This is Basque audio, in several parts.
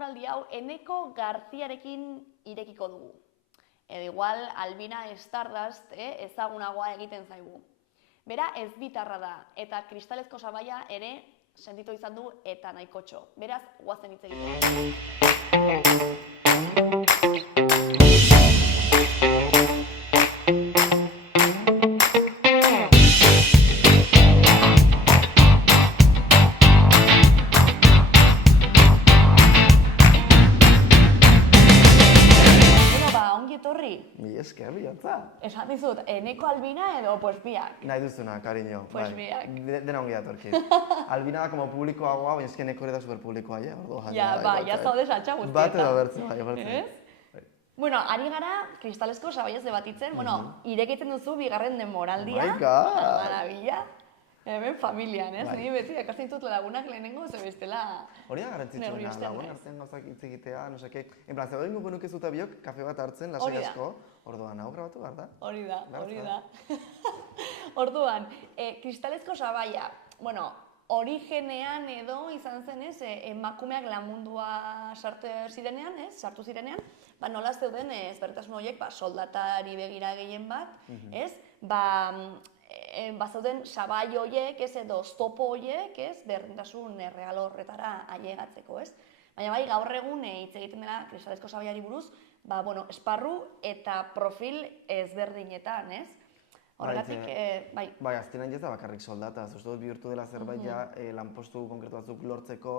denboraldi hau Eneko Garziarekin irekiko dugu. Edo igual Albina Stardust ezagunagoa egiten zaigu. Bera ezbitarra da eta kristalezko sabaia ere sentitu izan du eta nahikotxo. Beraz, goazen hitz egiten. Mi esker, bihotza. Esan dizut, Eneko Albina edo pues biak? Nahi duzuna, cariño. Pues biak. Dena ongi datorki. Albina da como publikoagoa, baina eski Eneko ere da superpublikoa, Ja, ya zaude saltxa guztietan. Bat edo bertzen, bertzen. Bueno, ari gara kristalesko sabaiaz debatitzen, irekitzen duzu bigarren denboraldia. Oh my God! Maravilla. Hemen familian, ez? Ni beti ekartzen ditut lagunak lehenengo, ze bestela... Hori da garantzitsuna, lagun artean gauzak hitz egitea, no seke... En plan, zegoen gugu nuke zuta biok, kafe bat hartzen, lasai asko, orduan hau grabatu behar da? Hori da. Orduan, kristalezko sabaia, bueno, origenean edo izan zen ez, emakumeak lan mundua sartu zirenean, nola zeuden ezberdintasun horiek soldatari begira gehien bat, ez? Bazauden sabai horiek, ez, edo oztopo horiek, ez, berdintasun real horretara ailegatzeko, ez? Baina bai, gaur egun hitz egiten dela kristalezko sabaiari buruz, esparru eta profil ezberdinetan, ez? Horregatik, bai. Bai, azkenean ez da bakarrik soldata, uste dut bihurtu dela zerbait ja lanpostu konkretu batzuk lortzeko,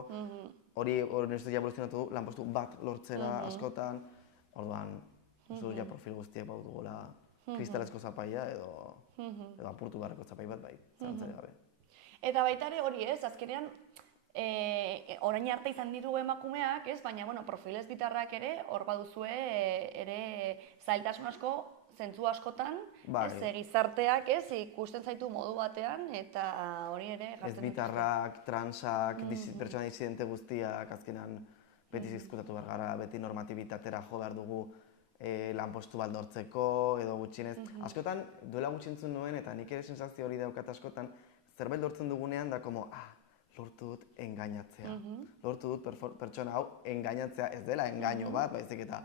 hori nire evoluzionatu du lanpostu bat lortzera askotan, orduan, uste dut ja profil guztiak bau dugula kristalezko zapaia edo apurtu beharreko zapai bat bai, zantzari gabe. Eta baita ere hori ez, azkenean orain arte izan ditugu emakumeak, ez, baina profil ezbitarrak ere hor baduzue ere zailtasun asko, zentzu askotan, gizarteak ez, ikusten zaitu modu batean eta hori ere jartzen dut. Ezbitarrak, transak, pertsona disidente guztiak azkenean beti zizkutatu behar gara, beti normatibitatera jo behar dugu lanpostu bat lortzeko edo gutxienez. Askotan, duela gutxintzun nuen eta nik ere sensazio hori daukat askotan, zerbait lortzen dugunean da como, lortu dut engainatzea. Lortu dut pertsona hau engainatzea, ez dela engaino bat, baizik eta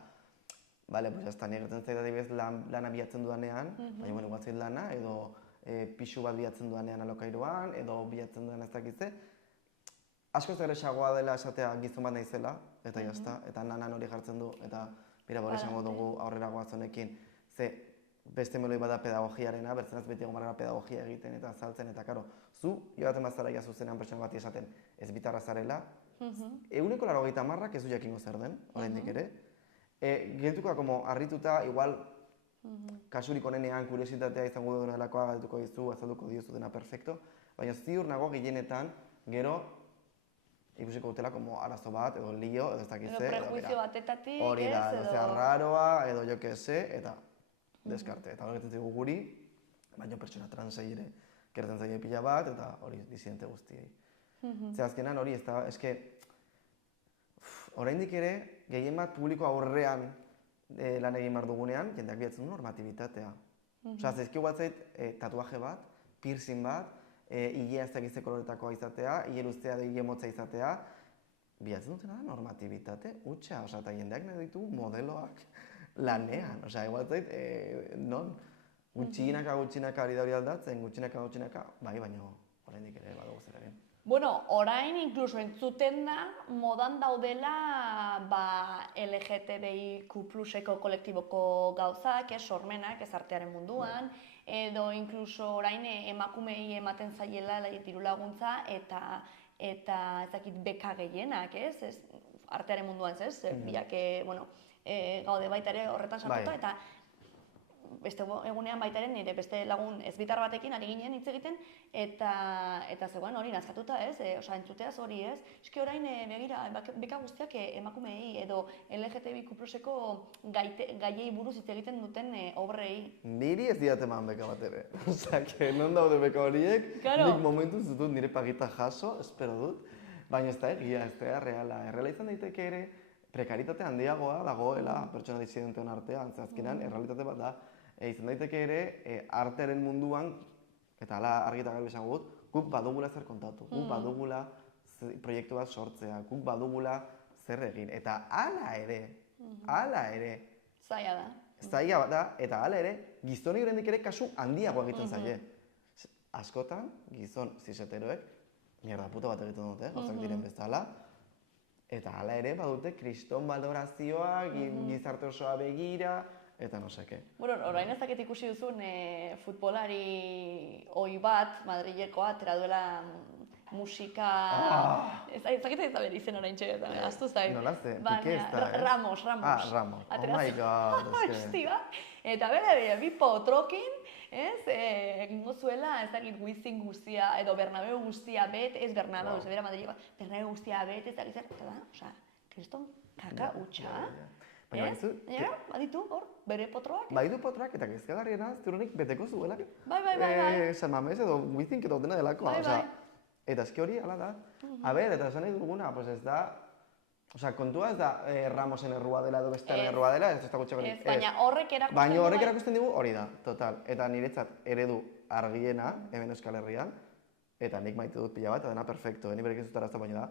bale, pues hasta negertzen zait adibidez lana bilatzen dudanean, baina igual lana, edo pixu bat bilatzen dudanean alokairuan, edo bilatzen dudanean ez dakitze. Askoz erresagoa dela esatea gizon bat naizela, eta jazta, eta nanan hori jartzen du, eta bera bora esango dugu aurrera goazonekin. Ze beste meloi bada pedagogiarena, bertzenaz beti egon barra pedagogia egiten eta azaltzen, eta karo, zu joaten bazara ja zuzenean pertsona bati esaten ez bitarra zarela, 180 ez du jakingo zer den, oraindik ere. Geldituko da, como, harrituta, igual, kasurik onenean, kuriositatea izango delakoa galduko dizu, azalduko diozu dena perfecto, baina ziur nago gehienetan, gero, ikusiko dutela, como, arazo bat, edo lio, edo ez dakitze, edo prejuizio batetatik, hori da, edo zea raroa, edo jo que se, eta deskarte. Eta hori gertzen zaigu guri, baina pertsona transei ere gertzen zaile pila bat, eta hori disidente guztiei. Ze azkenan hori, eske, oraindik ere, gehien bat publiko aurrean lan egin behar dugunean, jendeak bilatzen du normatibitatea. Osa, zezki guatzait tatuaje bat, piercing bat, hilea ez dakizte koloretakoa izatea, hile luztea edo hile motza izatea, bilatzen dutena da normatibitate hutsa, osa, eta jendeak nahi ditu modeloak lanean. Osa, guatzait, non, gutxinaka ari da hori aldatzen, gutxinaka, bai, baina oraindik ere badugu zer egin. Bueno, orain inkluso entzuten da, modan daudela LGTBIQ+eko kolektiboko gauzak, sormenak, ez artearen munduan, edo inkluso orain emakumei ematen zaiela diru laguntza eta ez dakit beka gehienak, ez? Artearen munduan, ez? Biak, gaude baita ere horretan sartuta, eta beste egunean baita ere nire beste lagun ezbitar batekin ari ginen hitz egiten eta zegoen hori nazkatuta, ez? Osa, entzuteaz hori, ez? Eski orain begira, beka guztiak emakumeei edo LGTBIQ+eko gaiei buruz hitz egiten duten obrei. Niri ez diat eman beka bat ere. Osak, non daude beka horiek, nik momentuz dut nire pagita jaso, espero dut, baina ez da egia, ez da reala. Erreala izan daiteke ere, prekaritate handiagoa dagoela pertsona disidenten artean, azkenean, errealitate bat da, izan daiteke ere, artearen munduan, eta hala argi eta garbi esango dut, guk badugula zer kontatu, guk badugula proiektu bat sortzea, guk badugula zer egin. Eta hala ere, Zaila da. zaila da, eta hala ere, gizonei oraindik ere kasu handiagoa egiten zaie. Askotan, gizon ziseteroek, mierda puta bat egiten dute, gauzak diren bezala, eta hala ere badute kriston balorazioa, gizarte osoa begira, eta no seke. Bueno, orain ez dakit ikusi duzun futbolari ohi bat, Madrilekoa, atera duela musika... Ez dakit ez da bere izen orain txegetan, aztu zait. Nola ze? Pique ez da, Ramos. Ramos. Oh my god, Hostia. Eta bere, bi potrokin, egingo zuela, ez dakit Wizzing guztia, edo Bernabeu guztia bet, ez Bernabeu, ez bera Madrilekoa, Bernabeu guztia bet, ez dakit zer, eta da, osea, kriston kaka hutsa. Baditu, hor, bere potroak. Baditu potroak, eta kezkagarriena, ziurrenik beteko zuelak. Bai. San Mamés edo Wizzing edo dena delakoa, osea. Eta eski hori, ala da. A ber, eta esan nahi duguna, pues ez da... Osea, kontua ez da Ramosen errua dela edo bestean errua dela, ez da gutxeko... Ez, baina horrek erakusten du... Baina horrek erakusten digu hori da, total. Eta niretzat eredu argiena, hemen Euskal Herrian, eta nik maite dut pila bat, eta dena perfecto, ni berek ez dut arazta, baina da,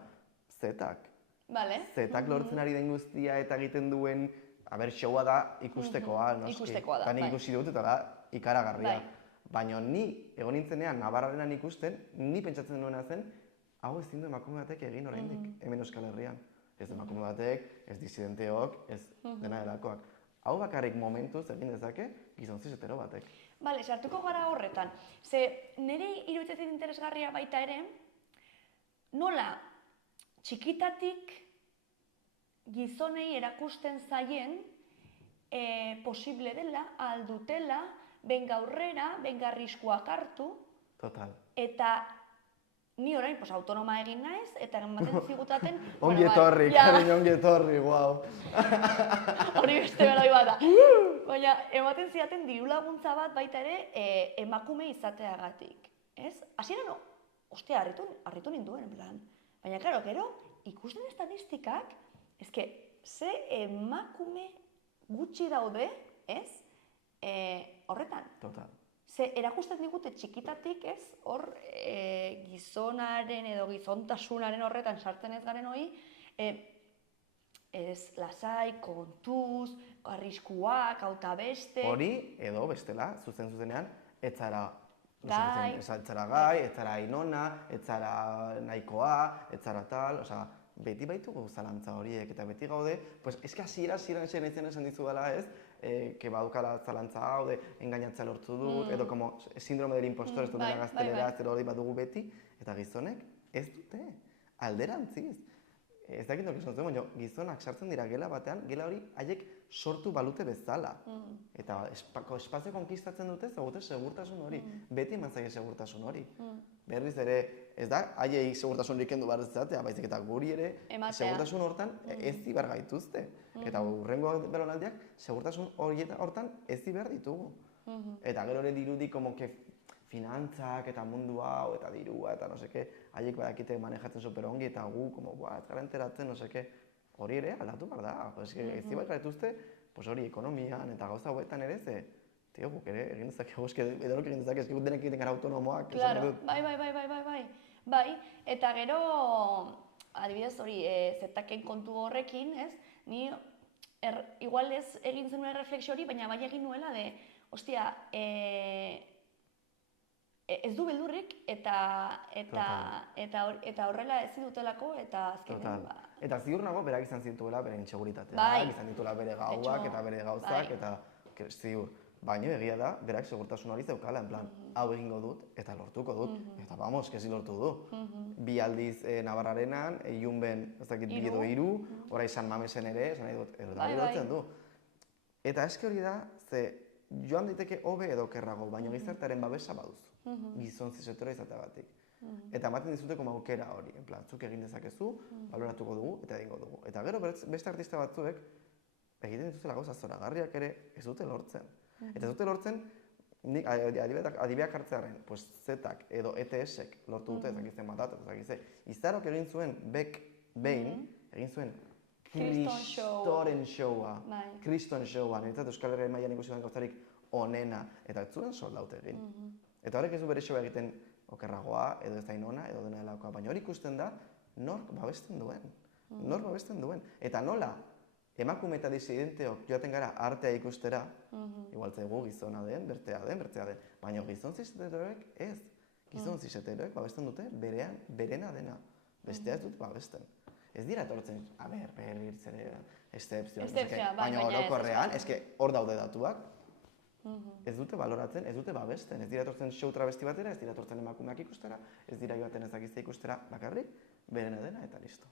Zetak. Vale. Zetak lortzen ari den guztia eta egiten duen, a ber, showa da ikustekoa, noski. Ikustekoa da, bai. Eta nik ikusi dut eta da ikaragarria. Baina ni egon nintzenean Navarrarenan ikusten, ni pentsatzen nuena zen, hau ezin du emakume batek egin oraindik, hemen Euskal Herrian. Ez emakume batek, ez disidenteok, ez dena delakoak. Hau bakarrik momentuz egin dezake gizon zisetero batek. Bale, sartuko gara horretan. Ze niri iruditzen interesgarria baita ere, nola txikitatik gizonei erakusten zaien posible dela, aldutela, benga aurrera, benga arriskuak hartu. Total. Eta ni orain autonoma egin naiz, eta ematen zigutaten... Ongi etorri, Karin, ongi etorri, guau. Hori beste beroi bat da. Baina ematen zidaten diru laguntza bat baita ere emakume izateagatik. Ez? Hasieran no, ostia, harritu ninduen, en plan. Baina, klaro, gero, ikusten estatistikak, ezke, ze emakume gutxi daude, ez? Horretan. Total. Ze erakusten digute txikitatik, ez? Hor, gizonaren edo gizontasunaren horretan sartzen ez garen hori, ez lasai, kontuz, arriskuak, auta beste... Hori, edo bestela, zuzenean, ez zara gai, ez zara inona, ez zara nahikoa, ez zara tal, osea, beti baitugu zalantza horiek, eta beti gaude, pues, eske hasiera esan dizu dela, ez? Que badukala zalantza hau, engainatzea lortu dut, edo como síndrome del impostor, ez dutena gaztelera, zer hori badugu beti, eta gizonek ez dute, alderantziz. Ez dakit nok esan zuen, baina gizonak sartzen dira gela batean, gela hori haiek sortu balute bezala. Eta espazio konkistatzen dute, zagute segurtasun hori. Beti eman zaie segurtasun hori. Berriz ere, ez da, haiei segurtasunik kendu behar izatea, baizik eta guri ere segurtasun hortan ez behar gaituzte. Eta hurrengo belaunaldiak segurtasun hortan ez behar ditugu. Eta gero ere dirudi como que finantzak eta mundu hau eta dirua eta no seke, haiek badakite manejatzen superongi eta gu, como, ez gara enteratzen, no seke, hori ere aldatu behar da. Ez behar gaituzte, hori ekonomian eta gauza hauetan ere ze, tio, guk ere egin dezakegu, edonok egin dezakegu, eski denek egiten gara autonomoak. Claro, bai, eta gero, adibidez hori, zetaken kontu horrekin, ez, ni, igual ez egin zenuen refleksio hori, baina bai egin nuela de, ostia, ez du beldurrik eta horrela ez dutelako eta azkenean ba... Eta ziur nago berak izan zituela bere inseguritatea, izan dituela bere gauak eta bere gauzak eta ziur. Baina egia da, berak segurtasun hori zeukala, en plan, hau egingo dut eta lortuko dut. Eta vamos, kesi lortu du. Bi aldiz Navarrarenan, Junben, ez dakit bi edo 3, orai San Mamesen ere, esan nahi dut, lortzen du. Eta eski hori da, ze joan daiteke hobe edo kerrago, baina gizartearen babesa baduzu. Gizon zisetero izateagatik. Eta ematen dizute como aukera hori, en plan, zuk egin dezakezu, baloratuko dugu eta egingo dugu. Eta gero beste artista batzuek egiten dituzela gauza zoragarriak ere ez dute lortzen. Eta ez dute lortzen, nik adibideak hartzearen, pues Zetak edo ETS-ek lortu dute ezakizten bat, ezakizte. Izarok egin zuen Behin, egin zuen Kristoren showa. Kriston showa, niretzat Euskal Herria mailan ikusi den gauzarik onena, eta ez zuen soldaute egin. Eta horrek ez du bere showa egiten okerragoa, edo ez da inona, edo dena delakoa, baina hori ikusten da, nork babesten duen. Nor babesten duen. Eta nola, emakume eta disidenteok joaten gara artea ikustera, igual zaigu gizona den, bertzea den, baina gizon ziseteroek ez. Gizon ziseteroek babesten dute berena dena. Bestea ez dute babesten. Ez dira etortzen, berritzere, excepzioa, baina orokorrean, hor daude datuak, ez dute baloratzen, ez dute babesten. Ez dira etortzen show travesti batera, ez dira etortzen emakumeak ikustera, ez dira joaten ezakizte ikustera, bakarrik, berena dena eta listo.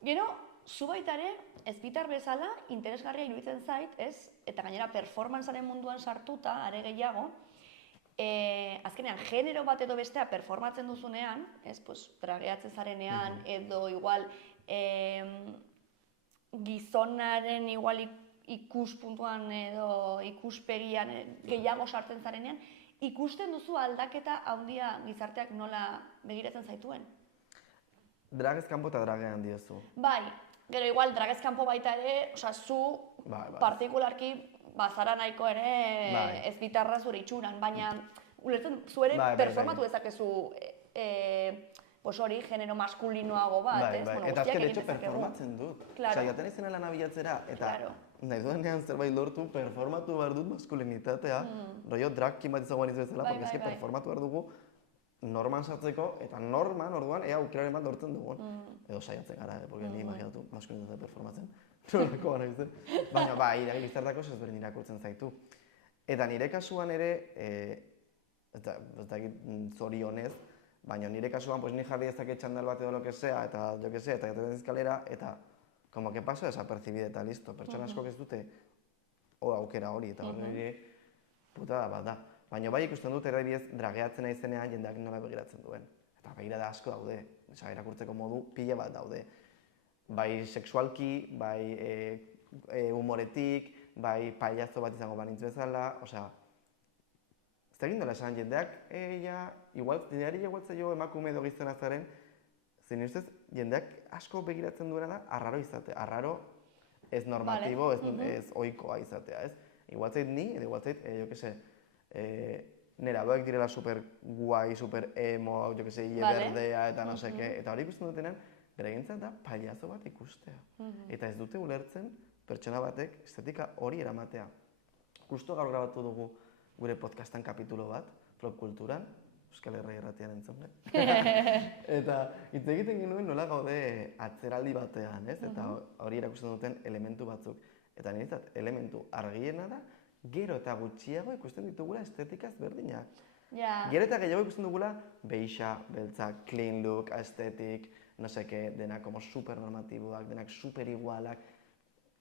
Gero, zu baita ere, ezbitar bezala, interesgarria iruditzen zait, ez? Eta gainera performancearen munduan sartuta, are gehiago, azkenean, genero bat edo bestea performatzen duzunean, drageatzen zarenean, edo igual gizonaren igual ikuspuntuan edo ikuspegian gehiago sartzen zarenean, ikusten duzu aldaketa handia gizarteak nola begiratzen zaituen? Dragez kanpo eta dragean diozu. Bai, gero igual dragez kanpo baita ere, zu partikularki bazara nahiko ere ezbitarra zure itxuran, baina ulertzen zu ere performatu dezakezu hori genero maskulinoago bat, ez? Eta azken etxe performatzen dut. Jaten izena lan abilatzera, eta nahi duenean zerbait lortu, performatu behar dut maskulinitatea, rollo dragkin bat izagoan izbezala, porque eski performatu behar dugu norman sartzeko, eta norman orduan ea aukeraren bat lortzen dugun. Edo saiatzen gara, porque ni imaginatu maskulinitatea performatzen. Nolako gana izan. Baina, iragiliztartako ezberdin irakurtzen zaitu. Eta nire kasuan ere, ez dakit zorionez, baina nire kasuan ni jarri ezak txandal bat edo lo que sea, eta jo que sea, eta jaten eskalera, eta como que paso desapercibide eta listo. Pertsona askok ez dute aukera hori, eta hori nire putada bat da. Baina bai ikusten dut erabidez drageatzen naizenean jendeak nola begiratzen duen. Eta begirada asko daude, irakurtzeko modu pila bat daude. Bai sexualki, bai humoretik, bai pailazo bat izango banintz bezala, osea, ez egin dola esan jendeak, jendeari igual zaio emakume edo gizona zaren, zein ustez, jendeak asko begiratzen duena da, arraro izatea. Arraro ez normatibo, ez ohikoa izatea, ez? Igual zait ni, edo igual zait, jo que se, nera boek direla super guai, super emo, jo que se, berdea eta no seke, eta hori ikusten dutenean, bere gintzen da pailazo bat ikustea. Eta ez dute ulertzen pertsona batek estetika hori eramatea. Justo gaur grabatu dugu gure podcastan kapitulo bat, flop kulturan, Euskal Herria Irratian entzun, eta hitz egiten genuen nola gaude atzeraldi batean, ez? Eta hori erakusten duten elementu batzuk. Eta niretzat, elementu argiena da, gero eta gutxiago ikusten ditugula estetika ezberdinak. Gero eta gehiago ikusten dugula beixa, beltza, clean look, aesthetic, no seke, denak como supernormatiboak, denak super igualak.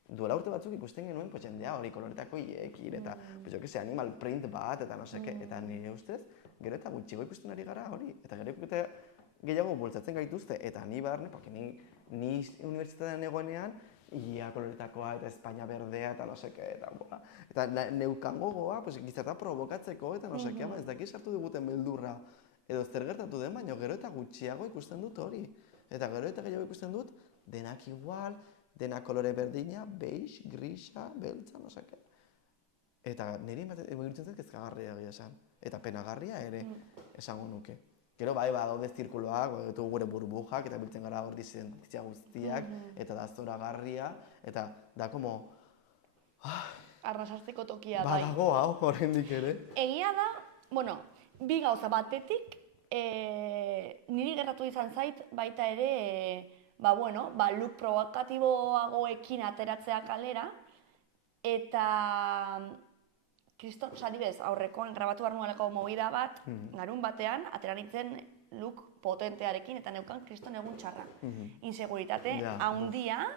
Duela urte batzuk ikusten genuen, jendea hori koloretako iekir, eta jo que se animal print bat, eta no seke, eta nire ustez, gero eta gutxiago ikusten ari gara hori. Eta gero eta gehiago bultzatzen gaituzte, eta ni barne, porque ni unibertsitatean egoenean, ia koloretakoa eta Espainia berdea eta no seke, eta neukan gogoa, gizartea provokatzeko eta no seke, ez daki sartu diguten beldurra, edo zer gertatu den, baina gero eta gutxiago ikusten dut hori. Eta gero eta gehiago ikusten dut, denak igual, denak kolore berdina, beige, grisa, beltza, no seke. Eta niri egitzen zen kezkagarria egia esan. Eta penagarria ere esango nuke. Gero bai badaude zirkuloak, gure burbujak, eta biltzen gara hor dizidentzia guztiak, eta da zoragarria, eta da como... Arrasartzeko tokia bai. Badago hau, horrendik ere. Egia da, bi gauza batetik, niri gertatu izan zait, baita ere, look provokatiboagoekin ateratzea kalera, eta kriston, adibidez, aurrekoan grabatu behar nuelako movida bat, garun batean, atera nintzen look potentearekin, eta neukan kriston egun txarra. Inseguritate haundia,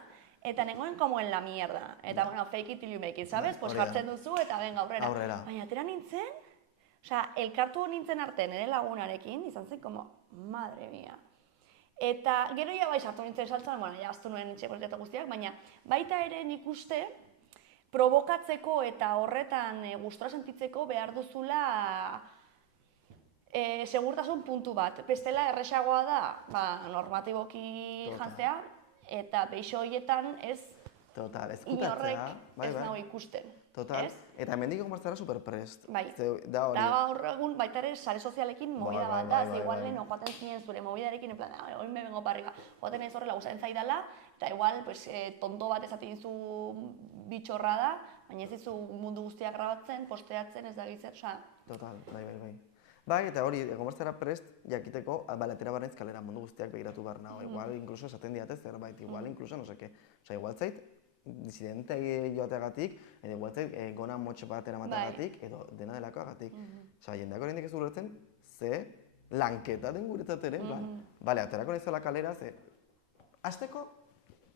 eta nengoen como en la mierda. Eta, fake it till you make it, sabes? Pues jartzen duzu, eta venga, aurrera. Baina atera nintzen, elkartu nintzen arte nire lagunarekin, izan zen, como, madre mia. Eta gero ja bai sartu nintzen saltzan, jaztu nuen inseguritate guztiak, baina baita ere nik uste, provokatzeko eta horretan gustora sentitzeko behar duzula segurtasun puntu bat. Bestela erresagoa da normatiboki jantzea eta beixo horietan ez inorrek ez nago ikusten. Total, ez? eta hemendik egon barzara superprest. Bai. Da hori. Da gaur egun baita ere sare sozialekin movida Bai, bat da, bai, igual bai. lehen joaten zinen zure mobidarekin, en plan, hoy me vengo para arriba, joaten ez horrela gustatzen zaidala, eta igual, pues, tonto bat esaten dizu bitxorra da, baina ez dizu mundu guztiak grabatzen, posteatzen, ez da gitzer, osea... Total, bai. Bai, eta hori, egon barzara prest, jakiteko, baletera barrenz kalera mundu guztiak begiratu behar nago. Igual, inkluso esaten diate zerbait, igual, inkluso, no seke. Osea, igual zait, disidente joateagatik, edo igual zait, gona motxo bat eramateagatik, edo dena delakoagatik. Osea, jendeak oraindik ez ulertzen, ze lanketa den guretzat ere, bale, aterako naizela kalera, ze, hasteko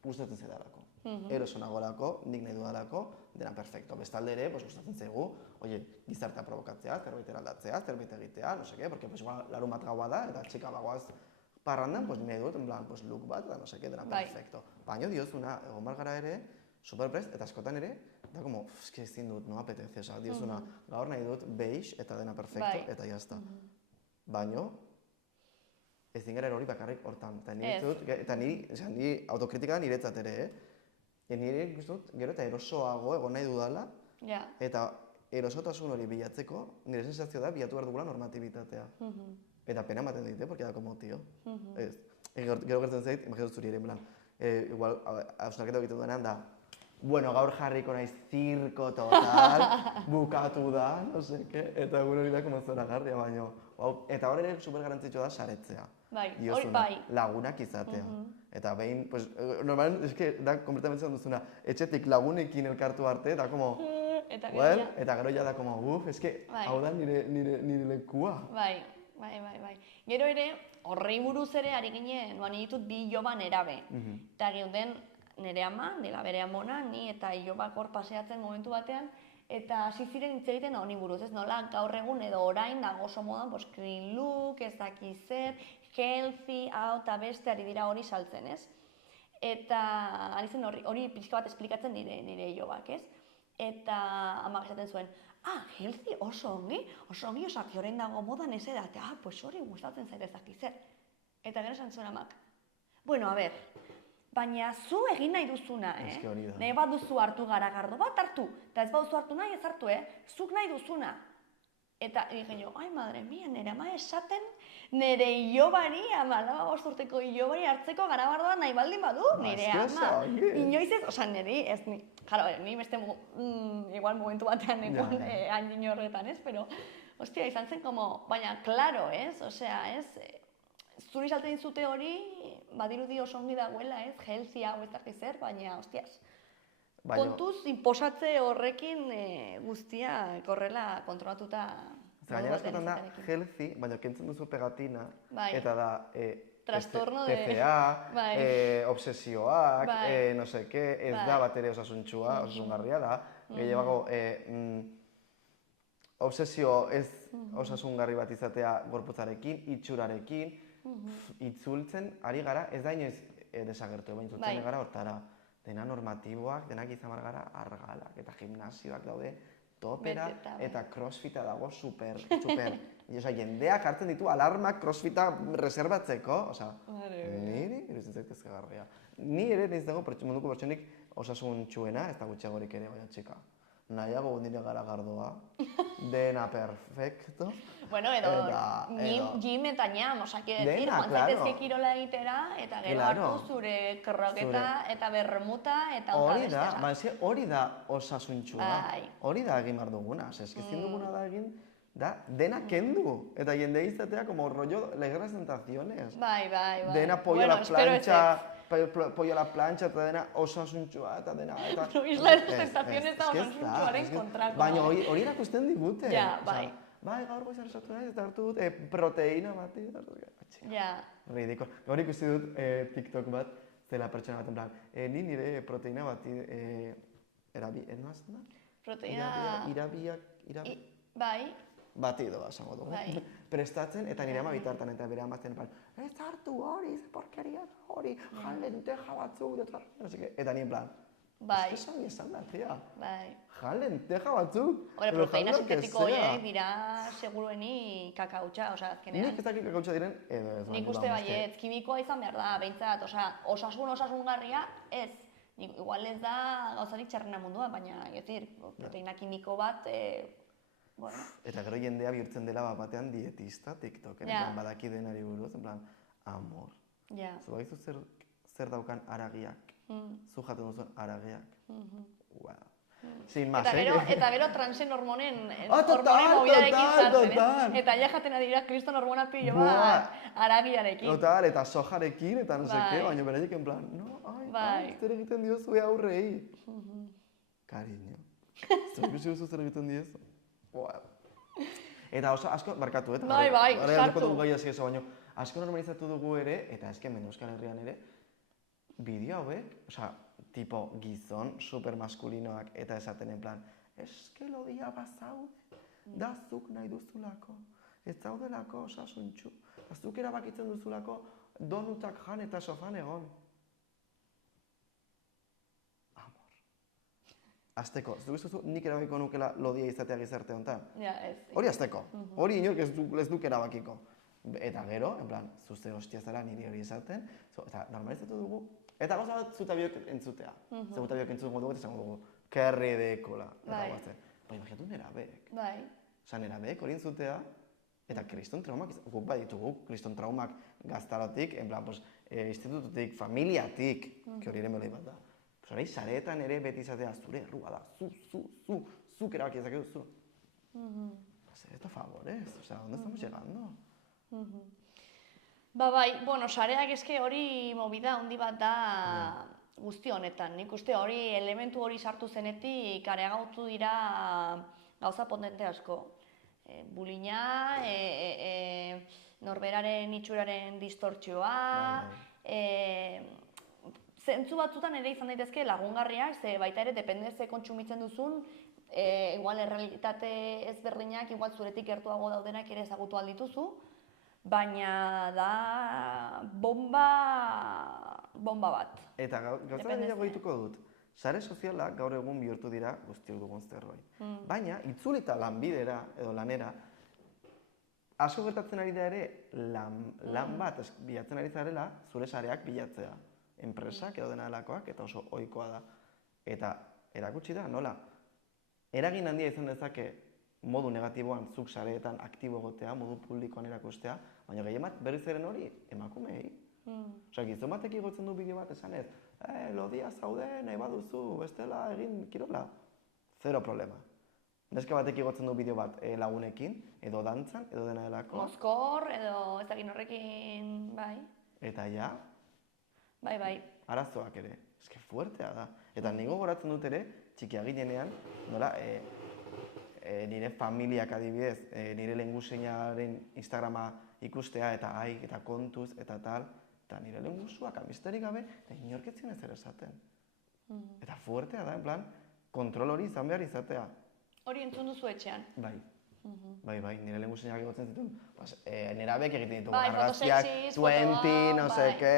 gustatzen zedalako. Eroso nagolako, nik nahi dudalako, dena perfecto. Bestalde ere, pues, gustatzen zaigu, oie, gizartea provokatzea, zerbait eraldatzea, zerbait egitea, no seke, porque pues, larun bat gaua da, eta txika bagoaz parrandan, pues, nahi dut, en plan, pues, look bat, eta no seke, dena perfecto. Baina diozuna, egon gara ere, superprest, eta askotan ere, da como, eske ezin dut, no apetece, oza, diozuna, gaur nahi dut, beige, eta dena perfecto, eta jazta. Baina, ezin gara hori bakarrik hortan, eta niri autokritika da niretzat ere, nire ikusten dut, gero eta erosoago egon nahi dudala, eta erosotasun hori bilatzeko, nire sensazio da bilatu behar dugula normatibitatea. Eta pena ematen dit, porque da como, tío. Gero gertzen zait, imaginu zuri ere, igual, hausnarketa egiten duenean da, bueno, gaur jarriko naiz zirko total, bukatu da, no seke, eta egun hori da como zoragarria, baina, eta hor ere super garrantzitsua da saretzea. Hori bai. Lagunak izatea. Eta behin, pues, normalan, eske, da, kompletamente zan duzuna, etxetik lagunekin elkartu arte, da, como, eta gero ja da, como, eske, hau da nire lekua. Bai. Gero ere, horrei buruz ere, ari ginen, ni ditut bi iloba nerabe. Eta geunden, nire ama, dela bere amona, ni eta ilobak hor paseatzen momentu batean, eta hasi ziren hitz egiten honi buruz, ez nola, gaur egun edo orain dago oso modan, pues, clean look, ez daki zer, healthy, hau eta beste ari dira hori saltzen, ez? Eta ari zen hori pixka bat esplikatzen nire ilobak, ez? Eta amak esaten zuen, healthy oso ongi, osak orain dago modan ez edate, pues hori gustatzen zaite ez daki zer. Eta gero esan zuen amak, bueno, a ber, baina zu egin nahi duzuna, nahi bat duzu hartu garagardo bat hartu, eta ez baduzu hartu nahi ez hartu, zuk nahi duzuna. Eta dije jo, ai madre mia, nire ama esaten nire ilobari, 14 urteko ilobari hartzeko garagardoa nahi baldin badu, nire ama. Inoiz ez, oza, niri, ez ni, jaro, ni beste, igual momentu batean egon hain horretan, ez, pero, hostia, izan zen como, baina, claro, ez, osea, ez, zuri salten dizute hori, badirudi oso ongi dagoela, ez, healthy hau ez dakiz zer, baina, hostias, kontuz, inposatze horrekin guztia korrela kontrolatuta. Gainera askotan da healthy, baina kentzen duzu pegatina, eta da trastorno de... TCA, obsesioak, no seke, ez da bat ere osasuntxua, osasungarria da, gehiago obsesio ez osasungarri bat izatea gorputzarekin, itxurarekin, itzultzen ari gara, ez da inoiz desagertu, baina itzultzen gara hortara. Dena normatiboak, denak izan bar gara argalak, eta gimnasioak daude topera, eta crossfita dago super. Osa, jendeak hartzen ditu alarmak crossfita reservatzeko, osa, niri iruditzen zait kezkagarria. Ni ere nahiz dago munduko pertsonik osasuntsuena, ez da gutxiagorik ere, baina txika. Nahiago nire garagardoa, dena perfecto. Bueno, edo gym eta ñam, osa, quiero decir, joan zaitezke kirola egitera, eta gero hartu zure kroketa eta bermuta eta otra bestera. Hori da osasuntxua, hori da egin behar duguna, ezin duguna da egin, da dena kendu, eta jende izatea como rollo las presentaciones. Bai. Dena pollo a la plancha, eta dena osasuntxua, eta dena... Las presentaciones da osasuntxuaren kontrako. Baina hori erakusten digute. Ja, bai. Bai, gaur goizan esatu nahi, eta hartu dut proteína bat, ridikol. Gaur ikusi dut TikTok bat, zela pertsona bat, en plan, ni nire proteína bat Bai. Batido, esango dugu. Prestatzen, eta nire ama bitartan, eta bere amazten, ez hartu hori, ze porkeria hori, jan lenteja batzuk, eta nire en plan, esan da, tia. Jan lenteja batzuk. Proteína sintetiko horiek dira segurueni kakautxa, oza, azkenean. Nik ez dakit kakautxa diren, edo ez. Nik uste baiet, kimikoa izan behar da, behintzat, osasungarria ez. igual ez da gauzarik txarrena munduan, baina, proteina kimiko bat, bueno. Eta gero jendea bihurtzen dela batean dietista, TikToken, badaki denari buruz, en plan, amor. Zu baizu zer daukan haragiak, zu jaten duzuen haragiak. Wow. Sin más, Eta gero transen hormonen mobidarekin sartzen, eta ja jaten adira kriston hormona pilo bat haragiarekin. Total, eta sojarekin, eta no seke, baina beraiek en plan, no, zer egiten diozue aurrei. Cariño, zer ikusi duzu zer egiten diozu? Eta oso, asko, barkatu, eta sartu. Baina asko normalizatu dugu ere, eta hemen Euskal Herrian ere, bideo hauek, osea, tipo gizon, supermaskulinoak, eta esaten en plan, eske lodia bazaude, da zuk nahi duzulako, ez zaudelako osasuntxu, zuk erabakitzen duzulako donutak jan eta sofan egon. Azteko, zuk ez duzu nik erabakiko nukela lodia izatea gizarte honetan? Ez. Hori azteko, hori inork ez duk erabakiko. Eta gero, en plan, zuze hostia zara niri hori esaten, eta normalizatu dugu, eta gauza bat zuta biok entzutea. Zuta biok entzutengo dugu eta esango dugu, kerri dekola. Baina imaginatu nerabeek. Osa nerabeek hori entzutea, eta kriston traumak, guk baditugu, kriston traumak gaztarotik, en plan, institututik, familiatik, hori ere meloi bat da. Hori, sareetan ere beti izatea, zure errua da, zuk erabaki ezak zu. Hacer esto favorez, osea, ¿dónde estamos llegando? Bueno, sareak eske hori movida handi bat da guzti honetan. Nik uste hori, elementu hori sartu zenetik areagautu dira gauza potente asko. Bulina, norberaren itxuraren distortzioa, zentzu batzutan ere izan daitezke lagungarriak, ze baita ere depende ze kontsumitzen duzun, igual errealitate ezberdinak, igual zuretik gertuago daudenak ere ezagutu aldituzu, baina da bomba bat. Eta gauza gehiago dituko dut, sare sozialak gaur egun bihurtu dira guztiok dugun zerbait. Baina, itzulita lanbidera edo lanera, asko gertatzen ari da ere lan bat bilatzen ari zarela, zure sareak bilatzea. Enpresak edo dena delakoak, eta oso ohikoa da. Eta erakutsi da, nola? Eragin handia izan dezake modu negatiboan zuk sareetan aktibo egotea, modu publikoan erakustea, baina gehiemat berriz eren hori emakumeei. Osa, gizon batek igotzen du bideo bat esanez, lodia zaude, nahi baduzu, bestela egin kirola. Zero problema. Neska batek igotzen du bideo bat lagunekin, edo dantzan, edo dena delako. Mozkor, edo ez dakit horrekin, bai. Eta ja, bai. Arazoak ere, eske fuertea da. Eta nigo goratzen dut ere, txikia ginenean, nola, nire familiak adibidez, nire lehenguseinaren Instagrama ikustea, eta kontuz, eta tal, eta nire lehengusuak amisterik gabe, eta inorketzen ez ere esaten. Eta fuertea da, en plan, kontrol hori izan behar izatea. Hori entzun duzu etxean? Bai, nire lehenguseinak egotzen zituen, nerabek egiten ditugu, argazkiak, 20, no seke,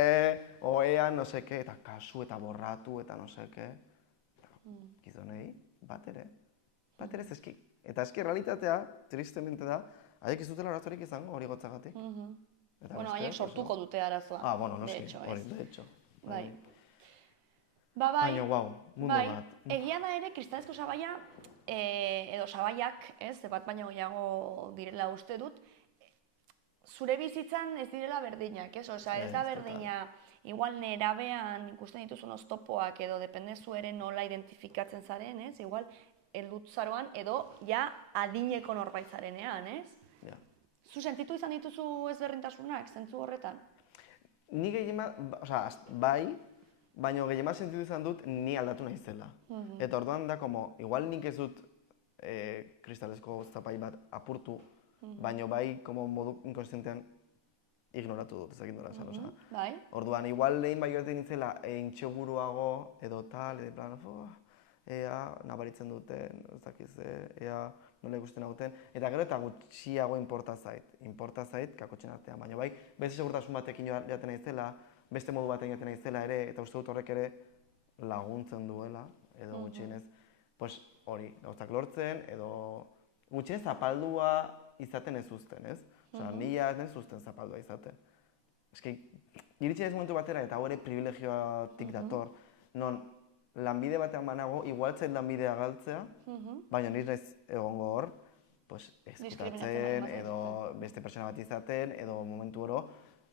oean, no seke, eta kasu, eta borratu, eta no seke. Gizonei, bat ere zezki. Eta eski realitatea, tristemente da, haiek ez dutela arazorik izango hori gotzagatik. Bueno, haiek sortuko dute arazoa. Bueno, noski, hori, de hecho. Bai. Baina, guau, mundu bat. Egia da ere, kristalezko sabaia, edo sabaiak, bat baino gehiago direla uste dut, zure bizitzan ez direla berdinak, Osea, ez da berdina, igual nerabean ikusten dituzun oztopoak edo dependezu ere nola identifikatzen zaren, igual heldutzaroan edo ja adineko norbait zarenean, Zu sentitu izan dituzu ezberdintasunak, zentzu horretan? Ni gehiago, bai, baina gehiago sentitu izan dut ni aldatu naizela. Eta orduan da, igual nik ez dut kristalezko zapai bat apurtu, baina bai, modu inkonstientean ignoratu dut, ezakit nola esan, Orduan, igual lehen bai gertzen nintzela intseguruago edo tal, edo plan, ea nabaritzen duten, ezakiz, ea nola ikusten hauten, eta gero eta gutxiago inporta zait, kakotxen artean, baina bai, beste segurtasun batekin jaten naizela, beste modu batekin jaten naizela ere, eta uste dut horrek ere laguntzen duela, edo gutxienez, hori, gauzak lortzen, edo gutxienez zapaldua izaten ez uzten, Osea, nila ez uzten zapaldua izaten. Eski, iritsi ez momentu batera, eta hori privilegioatik dator, non lanbide batean banago, igualtzen lanbidea galtzea, baina nire naiz egongo hor, pues, ezkutatzen, edo beste pertsona bat izaten, edo momentu oro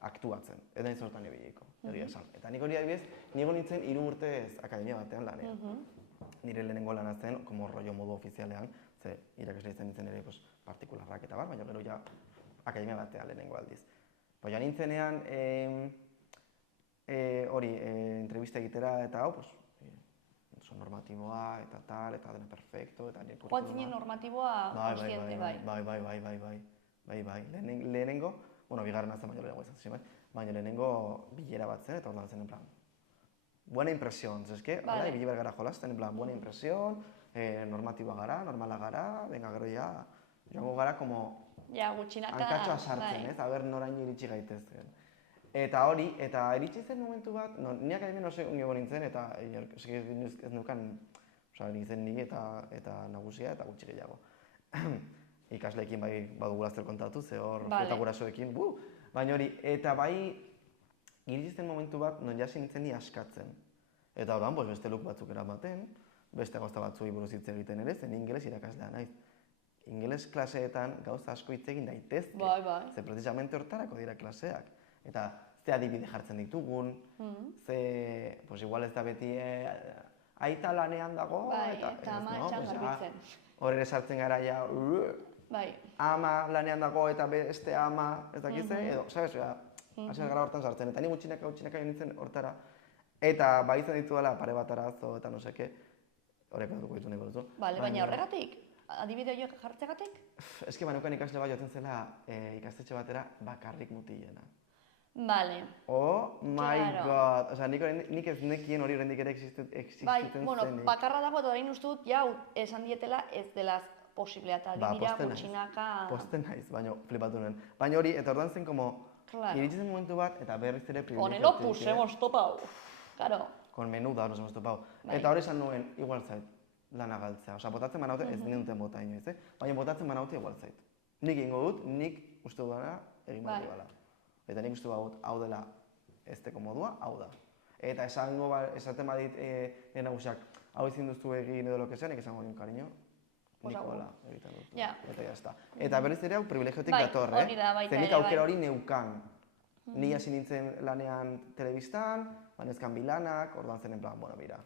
aktuatzen. Edo nahi zortan ibiliko, egia esan. Eta nik hori adibidez, nigo nintzen 3 urtez akademia batean lanean. Nire lehenengo lana zen, como rollo modu ofizialean, ze irakasle izan nintzen ere partikularrak eta bar, baina gero ja akademia batean lehenengo aldiz. Baina nintzenean, entrevista egitera eta hau, pues, normatiboa eta tal, eta dena perfecto, eta nire kurrikuluma. Joan zinen normatiboa konstiente, bai. Bai. Lehenengo, bueno, bigarrena zen baino lehenengo izan baina lehenengo bilera bat zen, eta orduan zen en plan, buena impresión, eske, bai, bilera gara jolasten, en plan, buena impresión, normatiboa gara, normala gara, venga, gero ja, joango gara, como, hankatxoa sartzen, ez, aber noraino iritsi gaitezen. Eta hori, eta iritsi zen momentu bat, ni akademian oso ongi nintzen, eta ez neukan, nintzen ni eta nagusia eta gutxi gehiago. Ikasleekin bai badugula zer kontatu, ze hor eta gurasoekin, baina hori, eta bai iritsi zen momentu bat, non jasi nintzen ni askatzen. Eta horren, beste look batzuk eramaten, beste gauza batzuei buruz hitz egiten ere, zen ingeles irakaslea naiz. Ingeles klaseetan gauza asko hitz egin daitezke, ze precisamente hortarako dira klaseak. Eta ze adibide jartzen ditugun, ze, pues igual ez da beti aita lanean dago, eta ama etxan garbitzen. Hor ere sartzen gara ja, ama lanean dago eta beste ama, ez dakitze, edo, sabes, hasi gara hortan sartzen, eta ni gutxinaka jo nintzen hortara, eta bai izan ditu dela pare bat arazo eta no seke, horrek dugu ditu nahi duzu. Baina horregatik, adibide horiek jartzegatik? Ez que baneukan ikasle bat joaten zela ikastetxe batera bakarrik mutilena. Vale. Oh my god, osea, nik ez nekien hori horrendik ere existitzen zenik. Bakarra dago eta orain uste dut, jau, esan dietela ez dela posiblea eta dira gutxinaka... Posten naiz, baina flipatu nuen. Baina hori, eta orduan zen, iritsi zen momentu bat, eta berriz ere privilegiotik. Con el opus hemos topau, claro. Con menuda nos hemos topau. Eta hori esan nuen, igual zait, lana galtzea. Osea, botatzen banaute, ez ninduten bota inoiz, baina botatzen banaute igual zait. Nik egingo dut, nik uste dudana egin behar dudala. Eta nik uste dut hau dela ezteko modua, hau da. Eta esaten badit nire nagusiak, hau ezin duzu egin edo lokezea, nik esango nien, cariño, nik hola egiten dut. Eta jazta. Eta berriz ere hau privilegiotik dator, nik aukera hori neukan. Ni hasi nintzen lanean telebistan, banezkan bilanak, orduan zen en plan, bueno, mira,